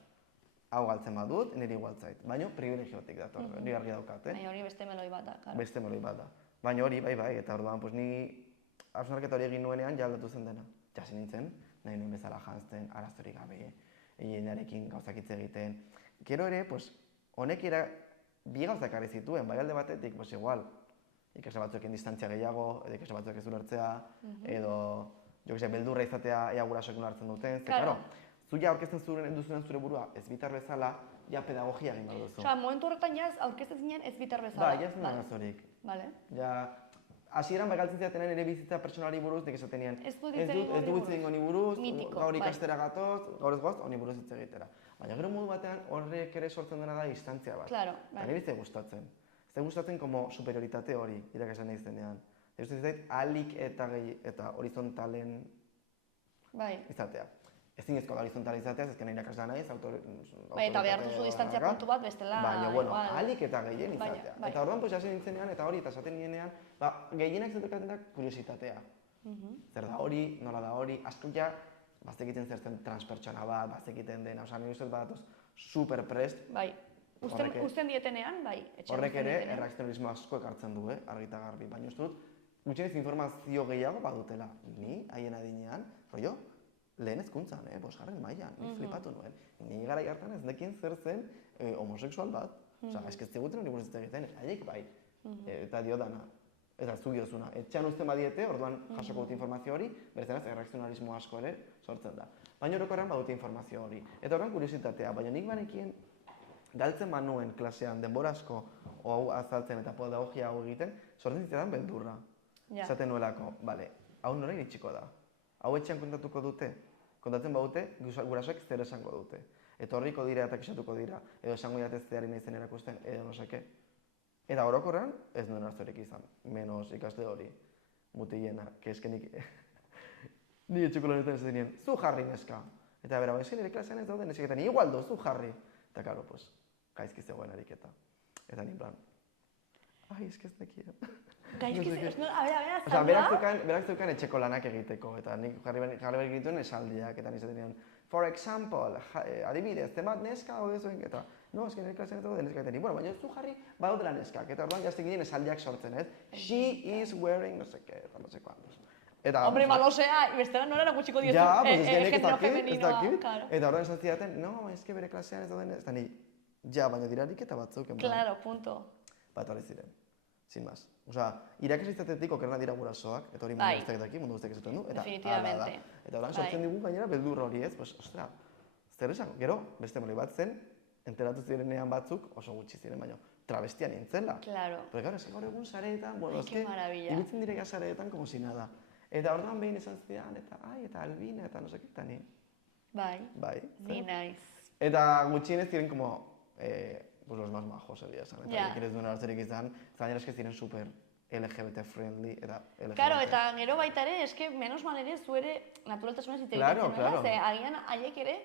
hau galtzen badut, niri igualtzait. Baina privilegiotik dator, nire argi daukat, Baina hori beste meloi bat da, claro. Beste meloi bat da. Baina hori, bai, eta orduan, pues ni hausnarketa hori egin nuenean, ja aldatu zen dena. Jasi nintzen, nahi nuen bezala jantzten, arazorik gabe, jenarekin gauzak hitz egiten. Gero ere, pues, honek bi gauzak ari zituen, bai alde batetik, pues igual, ikasle batzuekin distantzia gehiago, edo ikasle batzuek ez ulertzea, edo, jo que beldurra izatea ea gurasoek ulertzen duten, ze, claro, zu ja aurkezten duzunean zure burua ez bitar bezala, ja pedagogia egin behar duzu. Osea, momentu horretan ja aurkezten zinen ez bitar bezala. Ba, ja ez nuen arazorik. Vale. Ja, hasieran galtzen zidatenean ere bizitza pertsonari buruz, nik esaten nien. Ez du hitz egingo honi buruz, gaur ikastera gatoz, gaur ez goz, honi buruz hitz egitera. Baina gero modu batean horrek ere sortzen dena da distantzia bat. Claro, bai. Nire ez gustatzen. Ez gustatzen como superioritate hori, irakasle nahi zenean. Ez zait, ahalik eta horizontalen izatea. Ezinezko da horizontala izatea, ezken irakaslea naiz, eta behar duzu distantzia puntu bat bestela... Baina, bueno, ahalik eta gehien izatea. Eta orduan, pues, hasi nintzenean, eta hori, eta esaten nienean, gehienak zentrekatzen da kuriositatea. Zer da hori, nola da hori, asko ja, bazekiten zertzen transpertsona bat, bazekiten dena, osa, nire ustez bat superprest. Bai, usten dietenean, bai, horrek ere, erreakzionalismo asko ekartzen du, argita garbi, baina uste dut, gutxienez informazio gehiago badutela, ni, haien adinean, rollo, lehen hezkuntzan, bosgarren mailan, ni flipatu nuen. Ni garai hartan ez nekien zer zen homosexual bat. Osa, ez ziguten hori buruz egiten, haiek bai, eta diodana, eta zu diozuna. Etxean uzten badiete, orduan jasoko dut informazio hori, berezenaz erreakzionalismo asko ere sortzen da. Baina orokorrean badute informazio hori. Eta orduan kuriositatea, baina nik banekien galtzen banuen klasean denbora asko hau azaltzen eta pedagogia hau egiten, sortzen zitetan beldurra. Esaten nuelako, bale, hau nora iritsiko da. Hau etxean kontatuko dute, kontatzen badute, gurasoek zer esango dute. Eta horriko dira eta kexatuko dira, edo esango jatezteari nahi zen erakusten, edo no seke. Eta orokorrean, ez nuen hartzorik izan, menos ikasle hori, mutilena, que eskenik... Ni etxeko lanetan ez denien, zu jarri neska. Eta bera, eski nire klasean ez daude neskak, eta ni igual dozu jarri. Eta, karo, pues, gaizki zegoen ariketa. Eta ni plan, ai, eski ez nekien. Gaizki a ver, Osa, berak zeukan etxeko lanak egiteko, eta nik jarri behar egituen esaldiak, eta nizaten nion, for example, adibidez, zenbat neska haude zuen, eta, no, eski nire klasean ez daude neskak, eta ni, bueno, baina zu jarri badaudela neskak, eta orduan jazten ginen esaldiak sortzen, ez? She is wearing, no sé qué, eta no sé cuántos. Hombre, malosea, bestela nora erakutsiko diozu genero femeninoa, claro. Eta orduan esan zidaten, no, eski bere klasean ez dauden, eta ni, ja, baina dirarik eta batzuk, Claro, punto. Bat hori ziren, sin más. Osa, irakasitzatetik okerna dira gurasoak, eta hori mundu guztiak daki, mundu guztiak esaten du, eta hala da. Eta orduan sortzen digu gainera beldur hori ez, pues, ostra, zer esan, gero, beste moli bat zen, enteratu zirenean batzuk, oso gutxi ziren, baina travestia nintzela. Claro. Pero claro, gaur egun sareetan, bueno, Qué maravilla. ibiltzen direka sareetan como si nada. Eta orduan behin esan zidan, eta eta albina, eta no seketa ni. Bai. Ni naiz. Eta gutxienez ziren como, pues los más majos, egia esan. Eta ikirez duen hartzerik izan, eta gainera eske ziren super LGBT friendly, eta LGBT. Claro, eta gero baita ere, eske menos mal ere zu ere naturaltasunez hitz egiten Claro. ze agian haiek ere,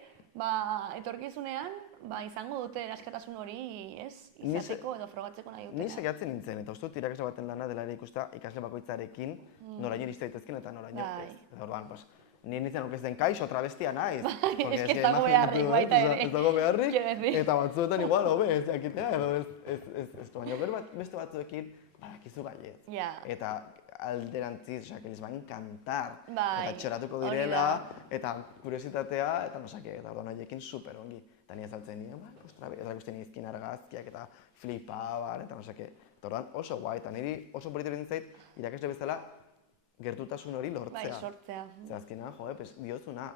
etorkizunean, izango dute eraskatasun hori, ez, izateko edo frogatzeko nahi dutena. Ni saiatzen nintzen, eta uste dut irakasle baten lana dela ere ikustea ikasle bakoitzarekin noraino iriste daitezken eta noraino ez. Eta orduan, pues, ni nintzen aurkezten kaixo, travestia naiz. Ez que ez dago beharrik baita ere. Ez dago beharrik, eta batzuetan igual, hobe, ez jakitea, edo ez baina gero beste batzuekin, badakizu gaiez. Eta alderantziz, osea, que les va a encantar. Eta txoratuko direla, eta kuriositatea, eta nosake, eta orduan haiekin super ongi. Eta nire saltzen nire, eta ikusten izkin argazkiak, eta flipaban, eta nosake. Eta orduan oso guai, eta niri oso polita egiten zait, irakasle bezala, gertutasun hori lortzea. Bai, sortzea. Zer azkenan, diozuna,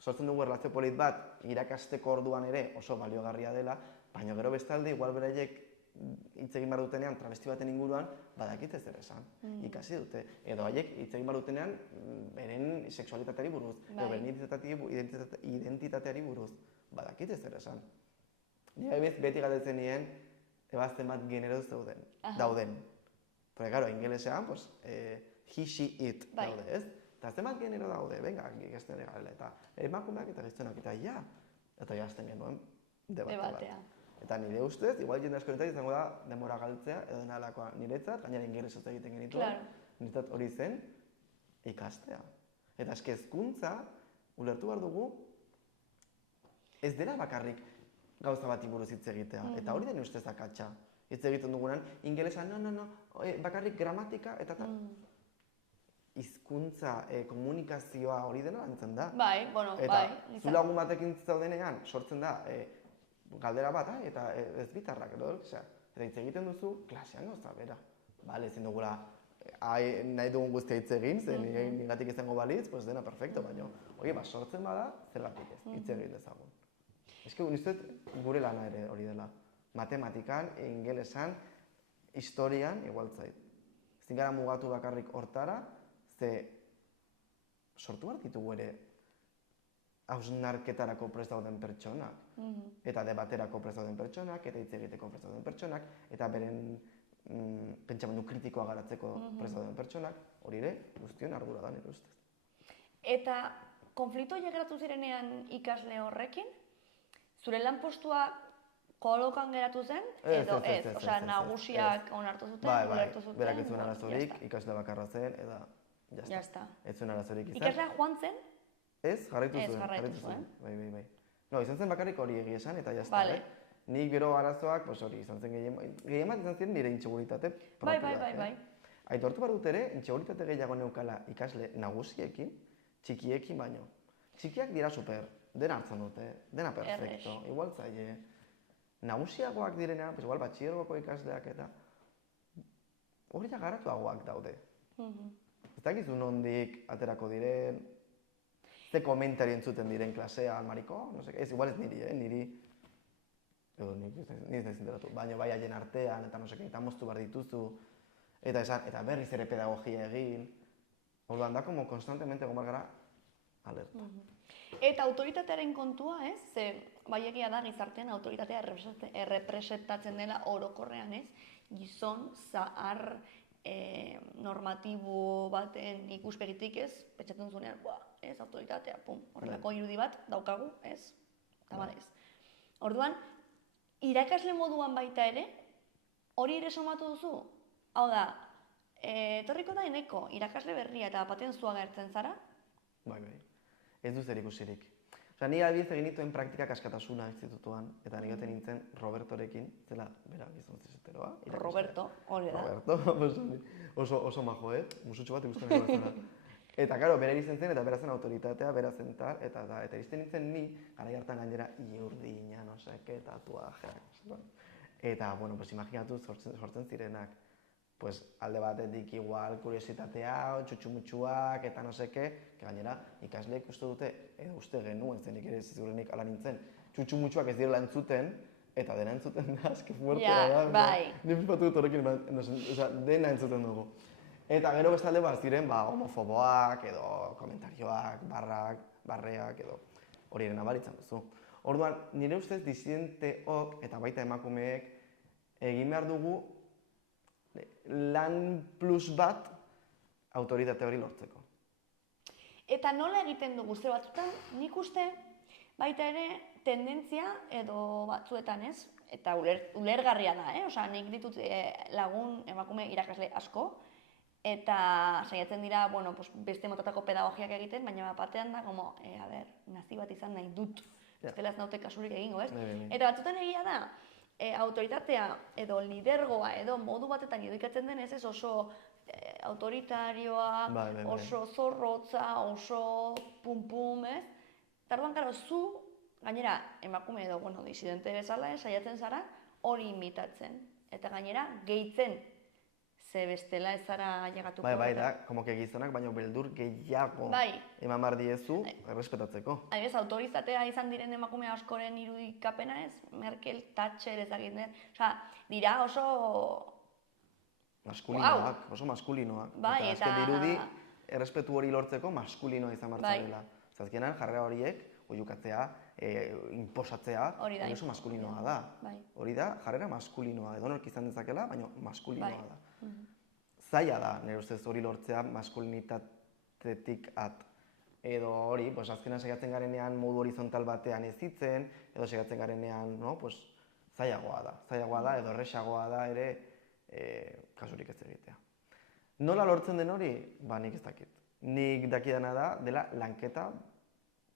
sortzen dugu erlazio polit bat, irakasteko orduan ere oso baliogarria dela, baina gero bestalde, igual beraiek hitz egin behar dutenean travesti baten inguruan, badakite zer esan, ikasi dute. Edo haiek hitz egin behar dutenean beren sexualitateari buruz, edo beren identitateari buruz, badakite zer esan. Nire beti galdetzen nien, ebazten bat genero dauden. Porque, claro, ingelesean, pues, he, she, it daude, ez? Eta zenbat genero daude, venga, ikasten egarela, eta emakumeak eta gizonak, eta ja. Eta jazten genuen debatea. Eta nire ustez, igual jende askoretan izango da denbora galtzea, edo nahalakoa niretzat, gainera ingelesez egiten genituen, niretzat hori zen ikastea. Eta eske hezkuntza, ulertu behar dugu, ez dela bakarrik gauza bati buruz hitz egitea. Eta hori den ustez akatsa. Hitz egiten dugunan, ingelesa, no, bakarrik gramatika eta tal. Hizkuntza, komunikazioa hori dena lantzen da. Bai. Eta zu lagun batekin zaudenean, sortzen da, galdera bat, eta ez bitarrak edo, eta hitz egiten duzu, klasean gauza, bera. Bale, ezin dugula, nahi dugun guztia hitz egin, zen nigatik izango balitz, pues dena perfecto, baina, sortzen bada, zergatik ez, hitz egin dezagun. Ez que, unistet, gure lana ere hori dela. Matematikan, ingelesan, historian, igual zait. Ezin gara mugatu bakarrik hortara, ze sortu behar ditugu ere hausnarketarako prest dauden pertsonak, eta debaterako prest dauden pertsonak, eta hitz egiteko prest dauden pertsonak, eta beren pentsamendu kritikoa garatzeko prest dauden pertsonak, hori ere guztion ardura da nire ustez. Eta konflikto geratu zirenean ikasle horrekin, zure lanpostua kolokan geratu zen, edo ez? Osea, nagusiak onartu zuten, ulertu zuten? Berak ez zuen arazorik, ikasle bakarra zen, eta jazta. Ez zuen arazorik izan. Ikaslea joan zen? Ez, jarraitu zuen. Bai. No, izan zen bakarrik hori egia esan, eta jazta. Nik gero arazoak, hori izan zen gehien bat izan ziren nire intseguritate propioa. Bai. Aitortu behar dut ere, intseguritate gehiago neukala ikasle nagusiekin, txikiekin baino. Txikiak dira super, dena hartzen dute, dena perfecto, igual zaie. Nagusiagoak direnean, igual batxiergoko ikasleak eta hori garatuagoak daude. Ez dakizu nondik aterako diren, ze komentari entzuten diren klasean, mariko, no sé, ez igual ez niri, edo nik ez naiz enteratu, baina bai haien artean, eta no sé, eta moztu behar dituzu, eta berriz ere pedagogia egin, orduan da, como konstantemente gomar gara alerta. Eta autoritatearen kontua, ez? Ze, bai egia da gizartean autoritatea errepresentatzen dela orokorrean, ez? Gizon, zahar, normatibo baten ikuspegitik ez, pentsatzen zuenean, ez, autoritatea, horrelako irudi bat daukagu, ez, tamalez. Orduan, irakasle moduan baita ere, hori ere somatu duzu? Hau da, etorriko da eneko irakasle berria eta baten zua gertzen zara? Bai. Ez du zer ikusirik. Ni adibidez egin dituen praktikak askatasuna institutuan, eta nigaten nintzen Robertorekin, zela, bera, gizon zizeteroa. Roberto, hori da. Roberto, oso majo, musutxo bat ikusten nahi bat. Eta, karo, bera izan zen, eta bera zen autoritatea, bera zen tal, eta izten nintzen ni, gara hartan gainera, iurdina, no seke, tatuajeak. Eta, bueno, imaginatu sortzen zirenak. Alde batetik igual kuriositatea, txutxumutxuak eta no seke, gainera ikasleek uste dute, edo uste genuen, zenik ere ziurrenik ala nintzen, txutxumutxuak ez direla entzuten, eta dena entzuten da, eski fuertea da. Bai. Ni flipatu dut horrekin, dena entzuten dugu. Eta gero bestalde ziren homofoboak, edo komentarioak, barreak, edo hori ere nabaritzen duzu. Orduan, nire ustez disidenteok eta baita emakumeek egin behar dugu lan plus bat autoritate hori lortzeko. Eta nola egiten dugu, ze batzutan, nik uste baita ere tendentzia edo batzuetan ez, eta ulergarria da, Osea, nik ditut lagun emakume irakasle asko, eta saiatzen dira, beste motatako pedagogiak egiten, baina batean da, nazi bat izan nahi dut, ez dela ez naute kasurik egingo, ez? Eta batzutan egia da, autoritatea edo lidergoa edo modu batetan irudikatzen denez ez oso autoritarioa, oso zorrotza, oso pum-pum, ez? Tarduan, karo, zu, gainera, emakume edo, disidente bezala, saiatzen zara, hori imitatzen. Eta gainera, gehitzen, ze bestela ez zara llegatuko. Bai, da, como que gizonak, baina beldur gehiago eman behar diezu errespetatzeko. Adibidez, autoritatea izan diren emakume askoren irudikapena ez, Merkel, Thatcher ezagiten, dira oso... Maskulinoak, oso maskulinoak. Bai, eta... Azken dirudi, errespetu hori lortzeko maskulinoa izan martzarela. Zazkenan, jarrera horiek, oiukatzea, inposatzea, hori oso maskulinoa da. Hori da, jarrera maskulinoa, edo nork izan dezakela, baina maskulinoa da. Zaila da, nire ustez hori lortzea maskulinitatetik at. Edo hori, azkenan saiatzen garenean modu horizontal batean ez hitzen, edo saiatzen garenean, zailagoa da, edo erresagoa da ere kasurik ez egitea. Nola lortzen den hori? Nik ez dakit. Nik dakidana da, dela lanketa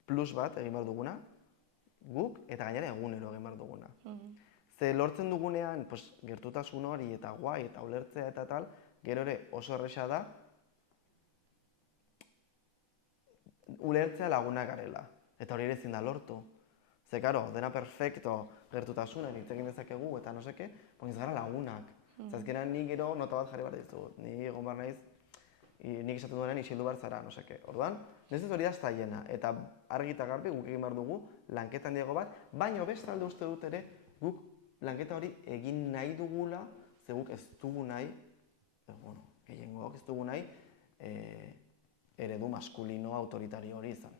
plus bat egin behar duguna, guk eta gainera egunero egin behar duguna. Ze lortzen dugunean, gertutasun hori eta guai eta ulertzea eta tal, gero ere oso erresa da, ulertzea lagunak garela. Eta hori ere ezin da lortu. Ze, karo, dena perfecto gertutasunen hitz egin dezakegu eta no seke, ez gara lagunak. Zazkenan nik gero nota bat jarri behar dizut. Ni egon behar naiz, nik esaten duenean isildu behar zara, no seke. Orduan, nezez hori da zaiena. Eta argi eta garbi guk egin behar dugu lanketan diego bat, baina bestalde uste dut ere guk lanketa hori egin nahi dugula, ze guk ez dugu nahi, gehiengoak ez dugu nahi, eredu maskulino autoritario hori izan.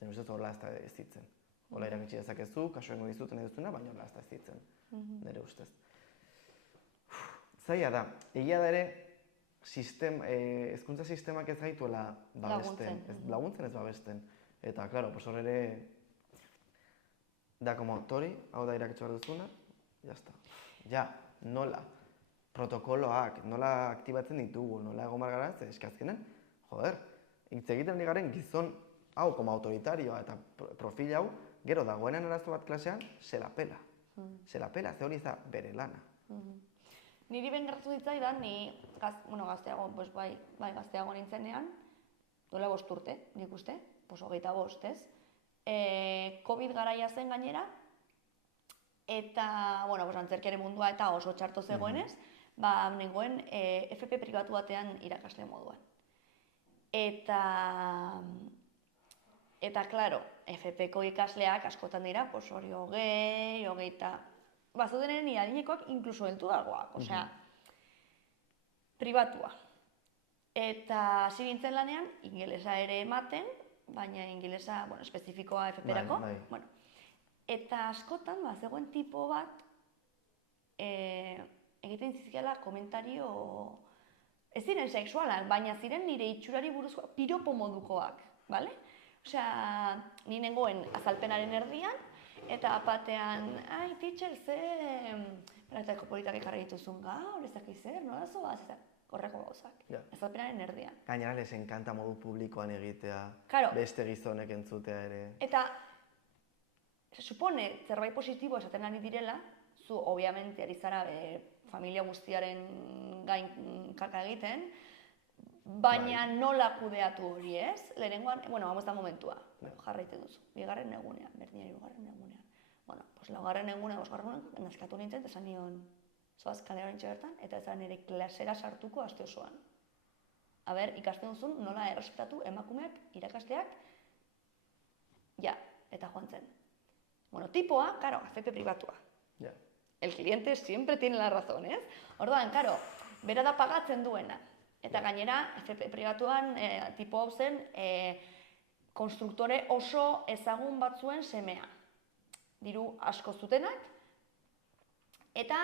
Zer ustez horrela ez ditzen. Hola irakitsi dezakezu, kasuengo dizuten nahi duzuna, baina horrela ez ditzen, nire ustez. Zaila da, egia da ere, hezkuntza sistemak ez gaituela babesten. Laguntzen ez babesten. Eta, klaro, hor ere, da, como, tori, hau da irakitsi behar duzuna, jazta. Ja, nola? Protokoloak, nola aktibatzen ditugu, nola egon behar gara, ze eskazkenen, joder, hitz egiten digaren gizon hau, como autoritarioa eta profil hau, gero dagoenen arazo bat klasean, se la pela. Se la pela, ze hori da bere lana. Niri ben gertatu ditzaidan, ni gazteago, gazteago nintzenean, duela 5 urte, nik uste, 25, ez? COVID garaia zen gainera, eta, antzerkiaren mundua eta oso txarto zegoenez, nengoen FP pribatu batean irakasle moduan. Eta, klaro, FP-ko ikasleak askotan dira, hori 20, 30, bazudenen adinekoak inkluso heldu dagoak, osea, pribatua. Eta hasi nintzen lanean, ingelesa ere ematen, baina ingelesa, espezifikoa FP-erako. Eta askotan, zegoen tipo bat, egiten zizkiala komentario ez ziren sexualak, baina ziren nire itxurari buruzko piropo modukoak, bale? Osea, ni nengoen azalpenaren erdian, eta batean, ai, teacher, ze planetako politak jarri dituzun gaur, ez dakiz zer, nola zoaz, eta horreko gauzak, azalpenaren erdian. Gainera les enkanta modu publikoan egitea, beste gizonek entzutea ere. Eta, se supone, zerbait positibo esaten ari direla, zu, obviamente, ari zara familia guztiaren gain kaka egiten, baina nola kudeatu hori, ez? Lehenengoan, bueno, vamos da momentua, jarraite duzu, bigarren egunean, berdinari bigarren egunean. Bueno, pues laugarren egunean, bosgarren egunean, nazkatu nintzen, eta esan nion, zoaz kalera horintxe bertan, eta ez da nire klasera sartuko aste osoan. Aber, ikasten duzun, nola errespetatu emakumeak, irakasteak, ja, eta joan zen. Bueno, tipoa, karo, AFP pribatua. El cliente siempre tiene la razón, ez? Orduan, karo, bera da pagatzen duena. Eta gainera, AFP pribatuan, tipo hau zen, konstruktore oso ezagun batzuen semea. Diru asko zutenak, eta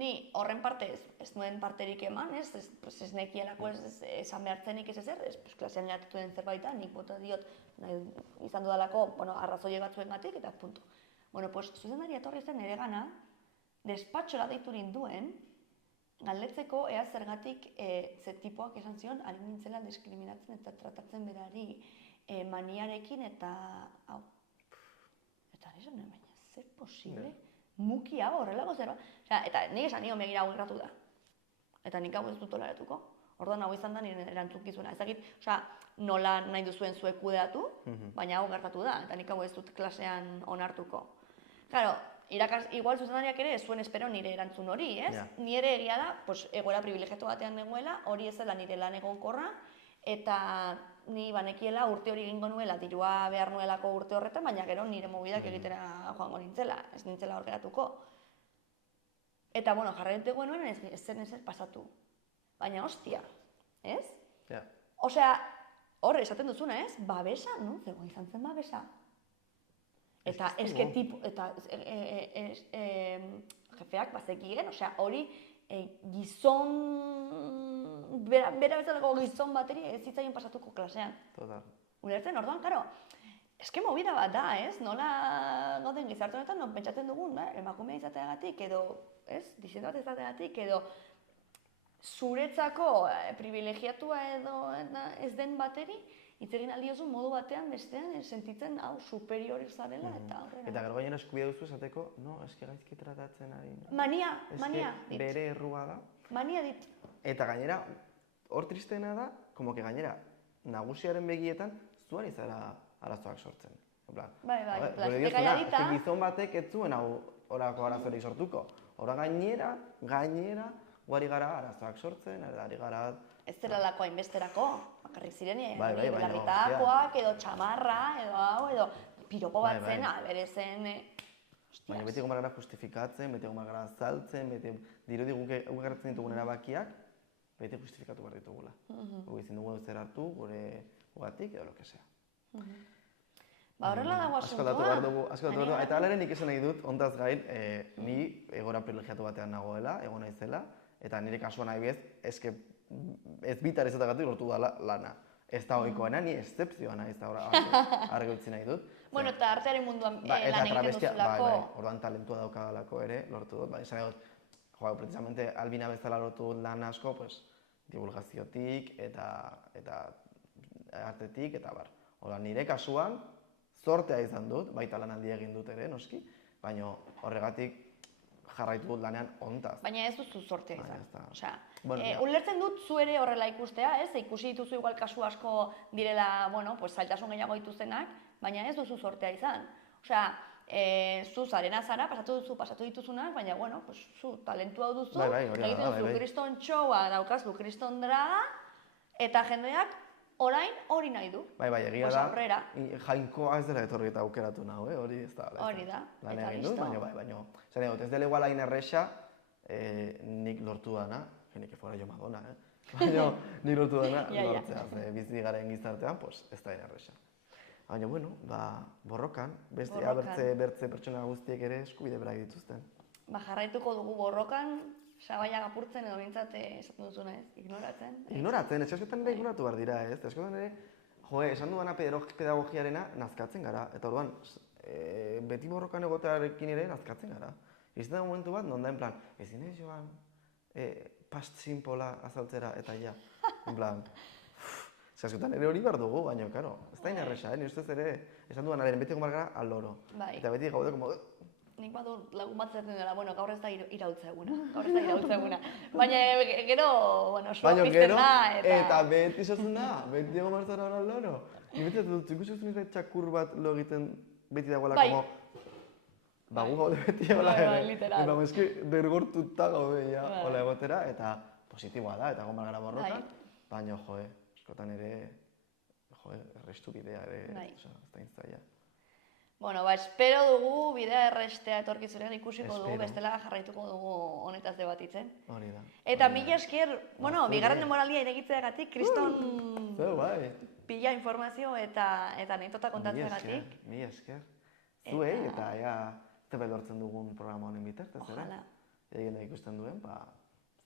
ni horren parte ez nuen parterik eman, ez nekielako esan behartzenik ez ezer, klasean gertatu den zerbaita, nik bota diot izan dudalako arrazoi batzuen gatik, eta punto. Bueno, pues, zuzendari etorri zen ere gana, despatxora deitu ninduen, galdetzeko ea zergatik ze tipoak esan zion, ari nintzela diskriminatzen eta tratatzen berari maniarekin eta hau. Eta nire baina, zer posible? Muki hau horrelako zer, eta nik esan nion begira hau gertatu da. Eta nik hau ez dut toleratuko. Orduan hau izan da nire erantzukizuna. Ezakit, nola nahi duzuen zuek kudeatu, baina hau gertatu da, eta nik hau ez dut klasean onartuko. Claro, igual zuzendariak ere ez zuen espero nire erantzun hori, ez? Nire egia da, egoera privilegiatu batean negoela, hori ez dela nire lan egonkorra, eta ni banekiela urte hori egingo nuela, dirua behar nuelako urte horretan, baina gero nire mobidak egitera joango nintzela, ez nintzela hor geratuko. Eta, bueno, jarraiteko nuen ez zen ezer pasatu. Baina, hostia, ez? Osea, horre esaten duzuna, ez? Babesa, non zegoen izan zen babesa? Eta eske tipo, eta jefeak bazekien, osea, hori gizon, bera bezalako gizon bateri ez zitzaien pasatuko klasean. Total. Ulertzen, orduan, karo, eske movida bat da, ez? Nola gauden gizarte honetan, non pentsatzen dugun, emakumea izateagatik, edo, ez? Disidentu bat izateagatik, edo zuretzako privilegiatua edo ez den bateri, hitz egin aldiozu modu batean bestean sentitzen hau superior zarela eta aurrera. Eta gero gainera eskubidea duzu esateko, no, eske gaizki tratatzen ari. Mania dit. Bere errua da. Mania dit. Eta gainera, hor tristeena da, como que gainera, nagusiaren begietan, zuan izara arazoak sortzen. Bai, plazitek aiadita. Gizon batek ez zuen hau horako arazorik sortuko. Hora gainera, guari gara arazoak sortzen, ari gara... Ez zera lako hainbesterako, bakarrik ziren, belarritakoak, edo txamarra, edo hau, edo piropo bat zen, bere zen... Baina beti egon gara justifikatzen, beti egon gara azaltzen, beti dirudi guk garratzen ditugun erabakiak, beti justifikatu behar ditugula. Guk ezin dugu zer hartu, gure gugatik, edo lo que sea. Horrela dago asuntua. Asko datu behar dugu, eta alaren nik esan nahi dut, ontaz gain, ni egora privilegiatu batean nagoela, egon naizela, eta nire kasuan nahi bez, ez bitar ez dut lortu da lana. Ez da ohikoena, ni eszepzioa nahi ez da argi utzi nahi dut. Bueno, eta artearen munduan lan egiten duzulako. Orduan talentua daukadalako ere, lortu dut. Izan dut, precisamente Albina bezala lortu dut lan asko, divulgaziotik eta artetik, eta bar. Orduan, nire kasuan, zortea izan dut, baita lanaldi egin dut ere, noski, baina horregatik jarraitu dut lanean ontaz. Baina ez duzu sortea izan. Osea, ulertzen dut zu ere horrela ikustea, ez? Ikusi dituzu igual kasu asko direla, bueno, zailtasun gehiago dituzenak, baina ez duzu sortea izan. Osea, zu zarena zara, pasatu dituzunak, baina, bueno, zu talentu hau duzu, egiten duzu kriston txoa, daukazu kriston draga, eta jendeak orain hori nahi du. Bai, egia da, jainkoa ez dela etorri eta aukeratu nahu, hori ez da. Hori da, eta listo. Baina, ez dela igual hain erresa, nik lortu dana, genik efora jo Madonna, baina nik lortu dana lortzea, bizi garen gizartean, ez da hain erresa. Baina, bueno, borrokan, bertze pertsona guztiek ere eskubide berak dituzten. Jarraituko dugu borrokan, sabaia apurtzen edo bintzat esaten duzuna ez, ignoratzen. Ignoratzen, askotan ere ignoratu behar dira, ez? Askotan ere, esan dudana pedagogiarena nazkatzen gara, eta orduan, beti borrokan egotearekin ere nazkatzen gara. Izan da momentu bat, non da, en plan, ezin ez joan, past simpola azaltzera, eta ja, en plan, askotan ere hori behar dugu, baina, karo, ez da inarresa, ni ustez ere, esan dudan, beti egon gara aloro. Eta beti gaude, como, nik badu lagun bat zaten dela, bueno, gaur ez da irautza eguna, Baina gero, bueno, soa pizten da, eta beti izatzen da, beti egon barzara hori aldoro. Ni beti dut, ikusten ez txakur bat lo egiten beti dagoela, como, gu gaude beti egola literal. Eta eski dergortuta gaude ja, hola egotera, eta positiboa da, eta egon gara borrokan, baina, askotan ere, errestu bidea ere, ez da intzaia. Bueno, espero dugu bidea errestea etorkizunean ikusiko dugu, bestela jarraituko dugu honetaz debatitzen. Hori da. Eta mila esker, bueno, bigarren denboraldia iregitzeagatik, kriston pila informazio eta anekdota kontatzeagatik. Mila esker. Zuei eta ea zebe lortzen dugun programa honen bitartez, Ojalá. Egin da ikusten duen,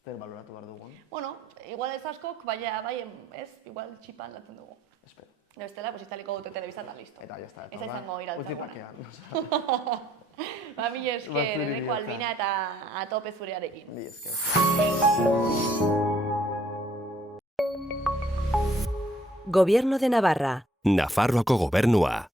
zer baloratu behar dugun. Bueno, igual ez askok, baina bai ez, igual txipan latzen dugu. Espero. Bestela, pues italiko dute telebizan da, listo. Eta ya está. Ez izango irautza gona. Mila esker, Eneko Albina eta atope zurearekin. Mila esker. Gobierno de Navarra. Nafarroako gobernua.